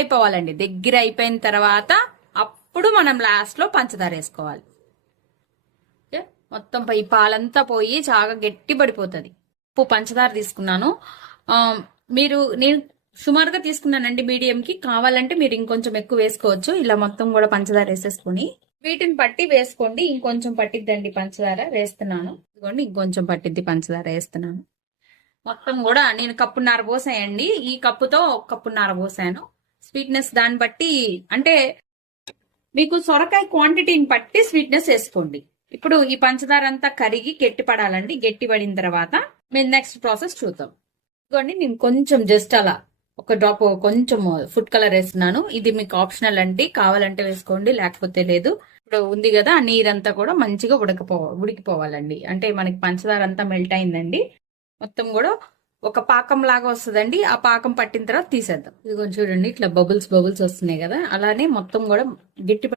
అయిపోవాలండి. దగ్గర అయిపోయిన తర్వాత అప్పుడు మనం లాస్ట్ లో పంచదార వేసుకోవాలి. ఓకే, మొత్తం ఈ పాలంతా పోయి చాలా గట్టి పడిపోతుంది. పంచదార తీసుకున్నాను. నేను సుమారుగా తీసుకున్నానండి మీడియం కి. కావాలంటే మీరు ఇంకొంచెం ఎక్కువ వేసుకోవచ్చు. ఇలా మొత్తం కూడా పంచదార వేసేసుకుని వీటిని పట్టి వేసుకోండి. ఇంకొంచెం పట్టిద్దండి పంచదార వేస్తున్నాను. ఇదిగోండి ఇంకొంచెం పట్టిద్ది పంచదార వేస్తున్నాను. మొత్తం కూడా నేను కప్పున్నర పోసాయండి. ఈ కప్పుతో కప్పున్నర పోసాను. స్వీట్నెస్ దాన్ని బట్టి, అంటే మీకు సొరకాయ క్వాంటిటీని బట్టి స్వీట్నెస్ వేసుకోండి. ఇప్పుడు ఈ పంచదార అంతా కరిగి గట్టి పడాలండి. గట్టి పడిన తర్వాత మేము నెక్స్ట్ ప్రాసెస్ చూద్దాం. ఇదిగోండి నేను కొంచెం జస్ట్ అలా ఒక డ్రాప్ కొంచెం ఫుడ్ కలర్ వేస్తున్నాను. ఇది మీకు ఆప్షనల్ అండి, కావాలంటే వేసుకోండి లేకపోతే లేదు. ఇప్పుడు ఉంది కదా, ఆ నీరంతా కూడా మంచిగా ఉడికిపోవాలండి. అంటే మనకి పంచదార అంతా మెల్ట్ అయిందండి. మొత్తం కూడా ఒక పాకం లాగా వస్తుందండి. ఆ పాకం పట్టిన తర్వాత తీసేద్దాం. ఇది కొంచెం చూడండి, ఇట్లా బబుల్స్ వస్తున్నాయి కదా, అలానే మొత్తం కూడా గట్టి